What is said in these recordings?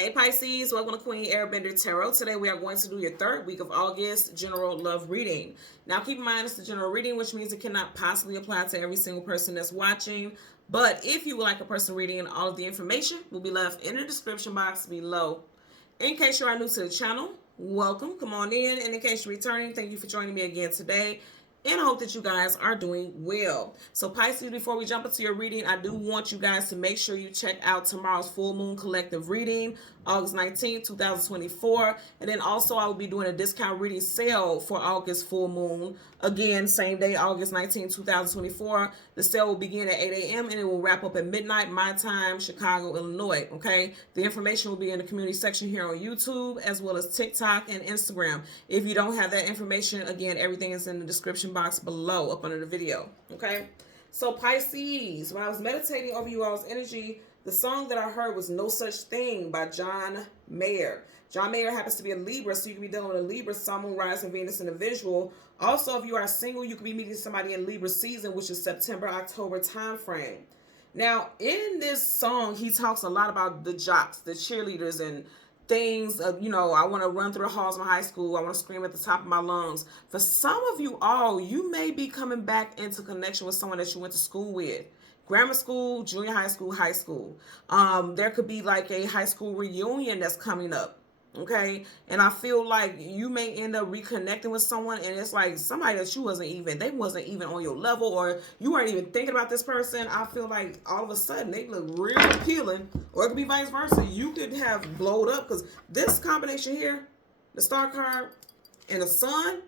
Hey Pisces, welcome to Queen Airbender Tarot. Today we are going to do your third week of August general love reading. Now keep in mind it's the general reading, which means it cannot possibly apply to every single person that's watching. But if you would like a person reading, all of the information will be left in the description box below. In case you are new to the channel, welcome, come on in. And in case you're returning, thank you for joining me again today. And I hope that you guys are doing well. So Pisces, before we jump into your reading, I do want you guys to make sure you check out tomorrow's full moon collective reading, August 19th, 2024. And then also I will be doing a discount reading sale for August full moon. Again, same day, August 19th, 2024. The sale will begin at 8 a.m. and it will wrap up at midnight, my time, Chicago, Illinois. Okay. The information will be in the community section here on YouTube, as well as TikTok and Instagram. If you don't have that information, again, everything is in the description box below up under the video. Okay. So Pisces, when I was meditating over you all's energy, the song that I heard was No Such Thing by John Mayer. John Mayer happens to be a Libra, so you can be dealing with a Libra, Sun, Moon, Rising, Venus, individual. Also, if you are single, you could be meeting somebody in Libra season, which is September, October time frame. Now, in this song, he talks a lot about the jocks, the cheerleaders, and things of, I want to run through the halls of my high school. I want to scream at the top of my lungs. For some of you all, you may be coming back into connection with someone that you went to school with. Grammar school, junior high school, high school. There could be like a high school reunion that's coming up. Okay. And I feel like you may end up reconnecting with someone and it's like somebody that they wasn't even on your level, or you weren't even thinking about this person. I feel like all of a sudden they look real appealing, or it could be vice versa. You could have blowed up because this combination here, the star card and the sun,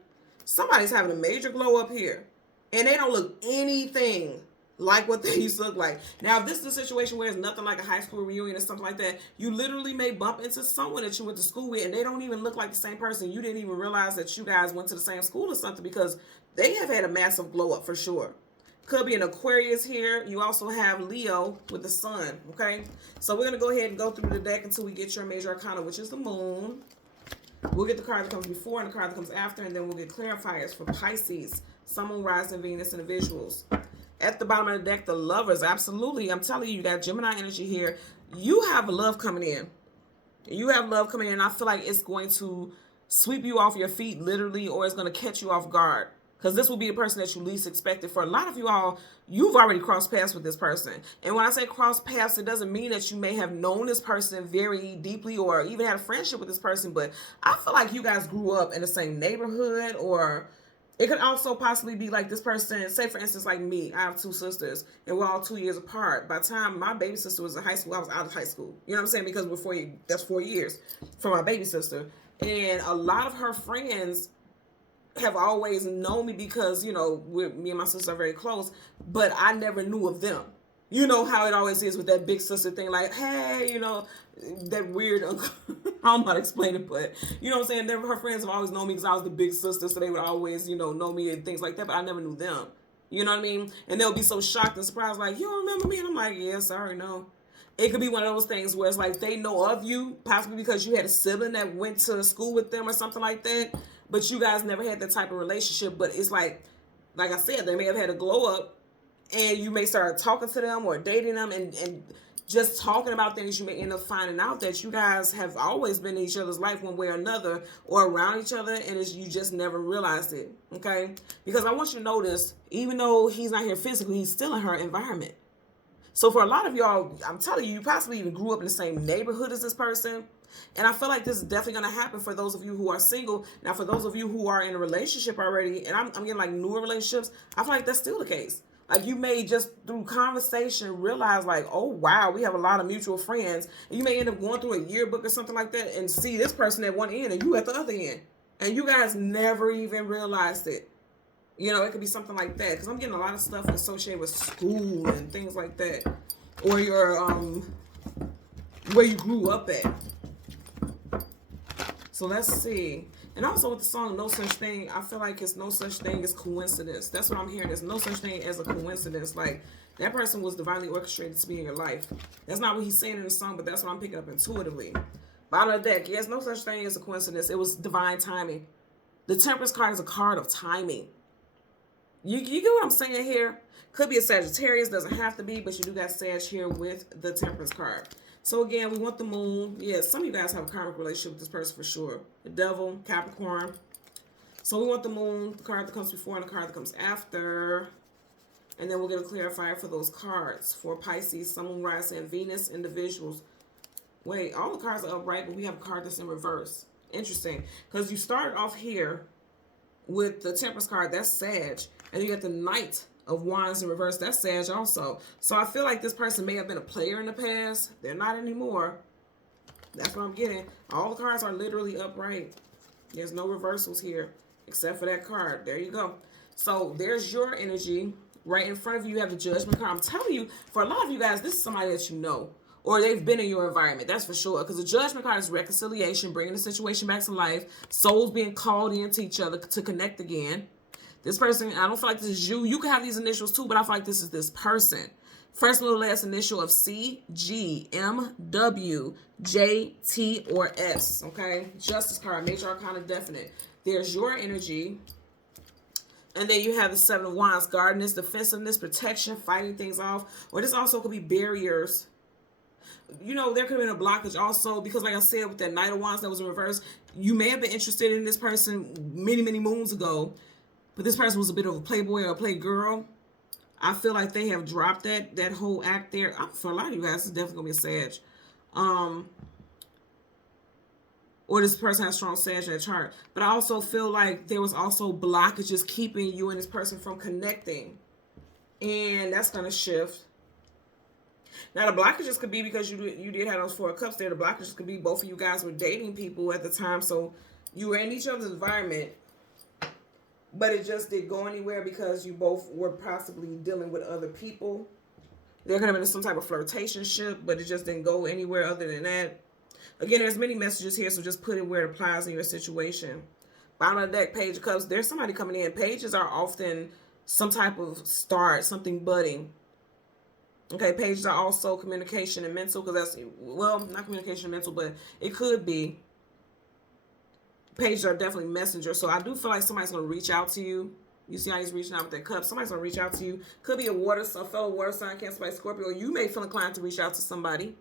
somebody's having a major glow up here and they don't look anything like what they used to look like. Now, if this is a situation where it's nothing like a high school reunion or something like that, you literally may bump into someone that you went to school with and they don't even look like the same person. You didn't even realize that you guys went to the same school or something, because they have had a massive glow up for sure. Could be an Aquarius here. You also have Leo with the sun, okay? So we're going to go ahead and go through the deck until we get your major arcana, which is the moon. We'll get the card that comes before and the card that comes after, and then we'll get clarifiers for Pisces, Sun, Moon, Rising, Venus, individuals. At the bottom of the deck, the lovers. Absolutely. I'm telling you, you got Gemini energy here. You have love coming in. You have love coming in. I feel like it's going to sweep you off your feet, literally, or it's going to catch you off guard. Because this will be a person that you least expected. For a lot of you all, you've already crossed paths with this person. And when I say cross paths, it doesn't mean that you may have known this person very deeply or even had a friendship with this person. But I feel like you guys grew up in the same neighborhood, or it could also possibly be like this person, say for instance, like me, I have two sisters and we're all 2 years apart. By the time my baby sister was in high school, I was out of high school. You know what I'm saying? Because that's 4 years for my baby sister. And a lot of her friends have always known me because, me and my sister are very close, but I never knew of them. You know how it always is with that big sister thing, like, hey, that weird uncle. I don't know how to explain it, but you know what I'm saying? Her friends have always known me because I was the big sister, so they would always, know me and things like that, but I never knew them. You know what I mean? And they'll be so shocked and surprised, like, you don't remember me? And I'm like, yeah, sorry, no. It could be one of those things where it's like they know of you, possibly because you had a sibling that went to school with them or something like that, but you guys never had that type of relationship. But it's like I said, they may have had a glow up, and you may start talking to them or dating them and just talking about things. You may end up finding out that you guys have always been in each other's life one way or another, or around each other, and you just never realized it, okay? Because I want you to notice, even though he's not here physically, he's still in her environment. So for a lot of y'all, I'm telling you, you possibly even grew up in the same neighborhood as this person. And I feel like this is definitely going to happen for those of you who are single. Now, for those of you who are in a relationship already, and I'm getting like newer relationships, I feel like that's still the case. Like you may just through conversation realize like, oh, wow, we have a lot of mutual friends. And you may end up going through a yearbook or something like that and see this person at one end and you at the other end. And you guys never even realized it. It could be something like that. Because I'm getting a lot of stuff associated with school and things like that. Or your, where you grew up at. So let's see. And also with the song No Such Thing, I feel like it's no such thing as coincidence. That's what I'm hearing. There's no such thing as a coincidence. Like that person was divinely orchestrated to be in your life. That's not what he's saying in the song, but that's what I'm picking up intuitively. Bottom of the deck, yes, no such thing as a coincidence. It was divine timing. The Temperance card is a card of timing. You get what I'm saying here? Could be a Sagittarius, doesn't have to be, but you do got Sag here with the Temperance card. So again, we want the moon. Yeah, some of you guys have a karmic relationship with this person for sure. The devil, Capricorn. So we want the moon, the card that comes before and the card that comes after. And then we're going to clarify for those cards. For Pisces, Sun, Moon, Rising, and Venus individuals. Wait, all the cards are upright, but we have a card that's in reverse. Interesting. Because you started off here with the Temperance card. That's Sag. And you got the Knight of Wands in reverse. That's Sag also. So I feel like this person may have been a player in the past. They're not anymore. That's what I'm getting. All the cards are literally upright. There's no reversals here except for that card. There you go. So there's your energy. Right in front of you, you have the Judgment card. I'm telling you, for a lot of you guys, this is somebody that you know. Or they've been in your environment. That's for sure. Because the Judgment card is reconciliation, bringing the situation back to life. Souls being called into each other to connect again. This person, I don't feel like this is you. You can have these initials too, but I feel like this is this person. First, middle, last initial of C, G, M, W, J, T, or S. Okay? Justice card, major arcana definite. There's your energy. And then you have the Seven of Wands, guardedness, defensiveness, protection, fighting things off. Or this also could be barriers. You know, there could have been a blockage also because, like I said, with that Knight of Wands that was in reverse, you may have been interested in this person many, many moons ago, but this person was a bit of a playboy or a playgirl. I feel like they have dropped that whole act there. For a lot of you guys, it's definitely going to be a Sag. Or this person has strong Sag in their chart. But I also feel like there was also blockages keeping you and this person from connecting. And that's going to shift. Now, the blockages could be because you did have those Four of Cups there. The blockages could be both of you guys were dating people at the time. So you were in each other's environment. But it just didn't go anywhere because you both were possibly dealing with other people. There could have been some type of flirtationship, but it just didn't go anywhere other than that. Again, there's many messages here, so just put it where it applies in your situation. Bottom of the deck, Page of Cups. There's somebody coming in. Pages are often some type of start, something budding. Okay, pages are also communication and mental, because that's, well, not communication and mental, but it could be. Pages are definitely messenger, so I do feel like somebody's going to reach out to you. You see how he's reaching out with that cup. Somebody's going to reach out to you. Could be a fellow water sign, Cancer, Pisces, Scorpio. Or you may feel inclined to reach out to somebody.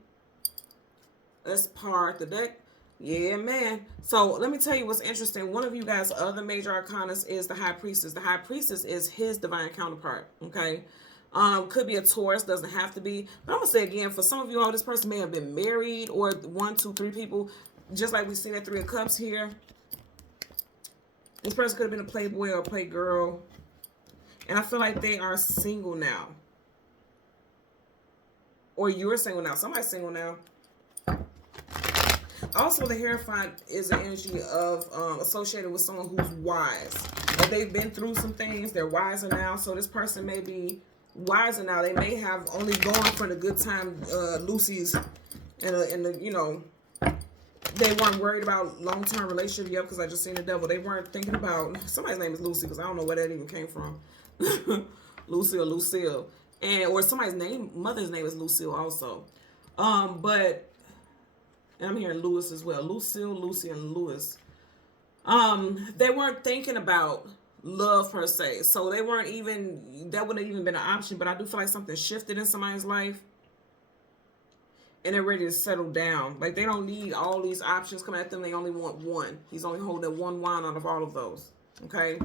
Let's part the deck. Yeah, man. So let me tell you what's interesting. One of you guys' other major arcanas is the High Priestess. The High Priestess is his divine counterpart. Okay. Could be a Taurus, doesn't have to be. But I'm gonna say again, for some of you all, this person may have been married, or 1, 2, 3 people, just like we've seen that Three of Cups here. This person could have been a playboy or a playgirl. And I feel like they are single now. Or you're single now. Somebody's single now. Also, the Hierophant is an energy of associated with someone who's wise. Like they've been through some things. They're wiser now. So this person may be wiser now. They may have only gone for the good time Lucy's and the, you know, they weren't worried about long-term relationship yet, because I just seen the devil. They weren't thinking about, somebody's name is Lucy, because I don't know where that even came from. Lucy or Lucille. Or somebody's name, mother's name is Lucille also. But, and I'm hearing Lewis as well. Lucille, Lucy, and Lewis. They weren't thinking about love per se. So they weren't even, that wouldn't have even been an option, but I do feel like something shifted in somebody's life. And they're ready to settle down. Like, they don't need all these options coming at them. They only want one. He's only holding one wand out of all of those. Okay?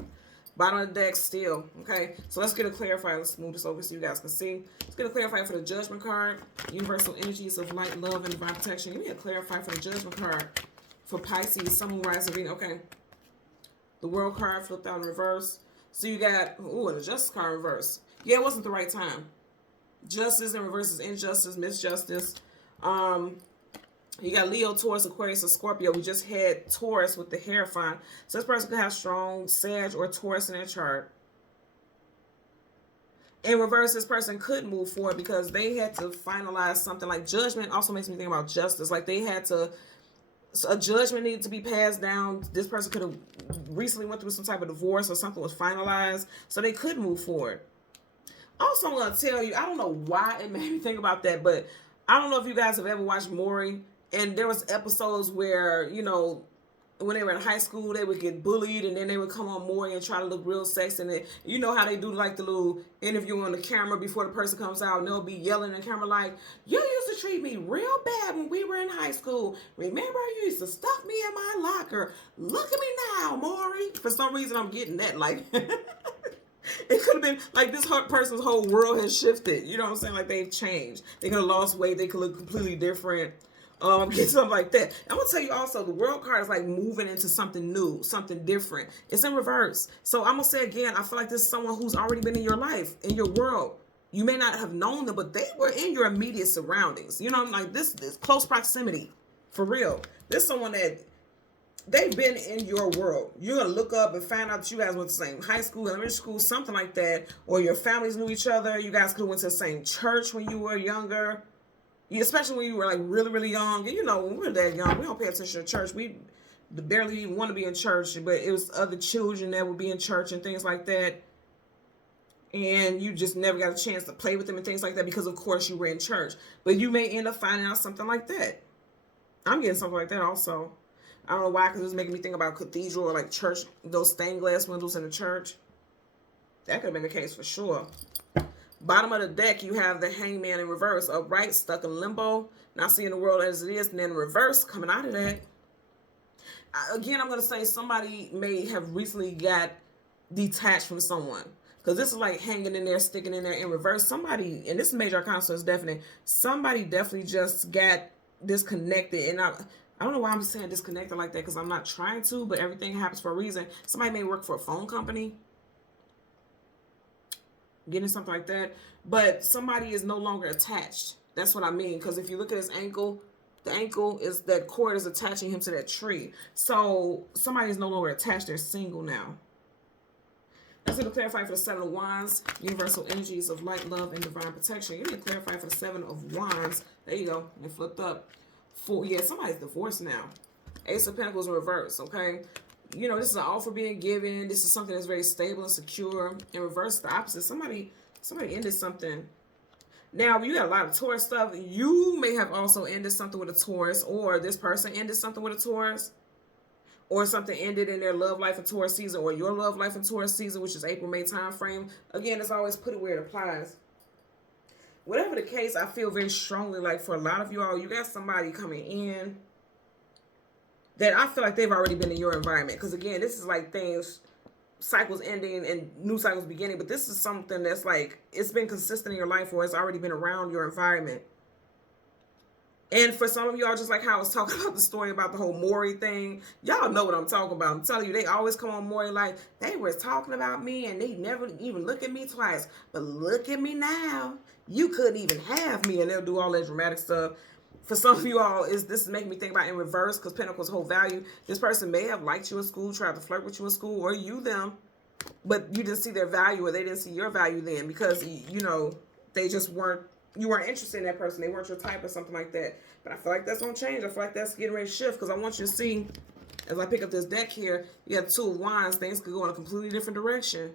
Bottom of the deck still. Okay? So let's get a clarifier. Let's move this over so you guys can see. Let's get a clarifier for the Judgment card. Universal energies of light, love, and divine protection. Give me a clarifier for the Judgment card. For Pisces, Sun, Moon, Rising, Venus. Okay. The World card flipped out in reverse. So you got, ooh, and the Justice card in reverse. Yeah, it wasn't the right time. Justice in reverse is injustice, misjustice. You got Leo, Taurus, Aquarius, and Scorpio. We just had Taurus with the Hierophant. So this person could have strong Sag or Taurus in their chart. In reverse, this person could move forward because they had to finalize something. Like Judgment also makes me think about justice. Like they had to, a judgment needed to be passed down. This person could have recently went through some type of divorce, or something was finalized. So they could move forward. Also, I'm going to tell you, I don't know why it made me think about that, but I don't know if you guys have ever watched Maury, and there was episodes where, you know, when they were in high school, they would get bullied, and then they would come on Maury and try to look real sexy. And you know how they do like the little interview on the camera before the person comes out, and they'll be yelling in the camera like, "You used to treat me real bad when we were in high school. Remember, you used to stuff me in my locker. Look at me now, Maury." For some reason, I'm getting that. Like, it could have been like this person's whole world has shifted. You know what I'm saying? Like, they've changed. They could have lost weight. They could look completely different. Get something like that. I'm gonna tell you also, the world card is like moving into something new, something different. It's in reverse. So I'm gonna say again, I feel like this is someone who's already been in your life, in your world. You may not have known them, but they were in your immediate surroundings. You know, like this close proximity, for real. This is someone that they've been in your world. You're gonna look up and find out that you guys went to the same high school, elementary school, something like that, or your families knew each other. You guys could have went to the same church when you were younger. Especially when you were like really, really young. And you know, when we were that young, we don't pay attention to church. We barely even want to be in church, but it was other children that would be in church and things like that. And you just never got a chance to play with them and things like that because, of course, you were in church. But you may end up finding out something like that. I'm getting something like that also. I don't know why, because it was making me think about cathedral or like church, those stained glass windows in the church. That could have been the case for sure. Bottom of the deck, you have the Hangman in reverse, upright, stuck in limbo, not seeing the world as it is, and then reverse, coming out of that. Again, I'm going to say somebody may have recently got detached from someone, because this is like hanging in there, sticking in there in reverse. Somebody, and this is major arcana, so it's definite, somebody definitely just got disconnected, and I don't know why I'm saying disconnected like that, because I'm not trying to, but everything happens for a reason. Somebody may work for a phone company, getting something like that, but somebody is no longer attached. That's what I mean, because if you look at his ankle, the ankle is, that cord is attaching him to that tree. So somebody is no longer attached. They're single now. That's going to clarify for the Seven of Wands, universal energies of light, love, and divine protection. You need to clarify for the Seven of Wands. There you go. It flipped up. Yeah, somebody's divorced now. Ace of Pentacles in reverse, okay? You know, this is an offer being given. This is something that's very stable and secure. In reverse, the opposite. Somebody ended something. Now, you got a lot of Taurus stuff. You may have also ended something with a Taurus, or this person ended something with a Taurus, or something ended in their love life in Taurus season, or your love life in Taurus season, which is April, May time frame. Again, it's always put it where it applies. Whatever the case, I feel very strongly like for a lot of you all, you got somebody coming in that I feel like they've already been in your environment. Because again, this is like things, cycles ending and new cycles beginning. But this is something that's like, it's been consistent in your life, or it's already been around your environment. And for some of y'all, just like how I was talking about the story about the whole Maury thing, y'all know what I'm talking about. I'm telling you, they always come on Maury like, they were talking about me and they never even look at me twice. But look at me now. You couldn't even have me. And they'll do all that dramatic stuff. For some of you all, this is making me think about in reverse, because Pentacles hold value. This person may have liked you in school, tried to flirt with you in school, or you them, but you didn't see their value, or they didn't see your value then, because, you know, they just weren't, you weren't interested in that person. They weren't your type or something like that. But I feel like that's going to change. I feel like that's getting ready to shift, because I want you to see, as I pick up this deck here, you have Two of Wands. Things could go in a completely different direction.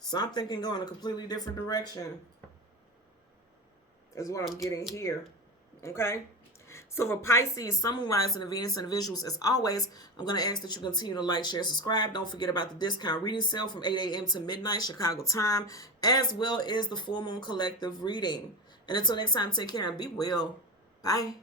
Something can go in a completely different direction, is what I'm getting here. Okay, so for Pisces, Sun, Moon, Rising, and Venus and the visuals, as always, I'm going to ask that you continue to like, share, subscribe. Don't forget about the discount reading sale from 8 a.m. to midnight Chicago time, as well as the full moon collective reading. And until next time, take care and be well. Bye.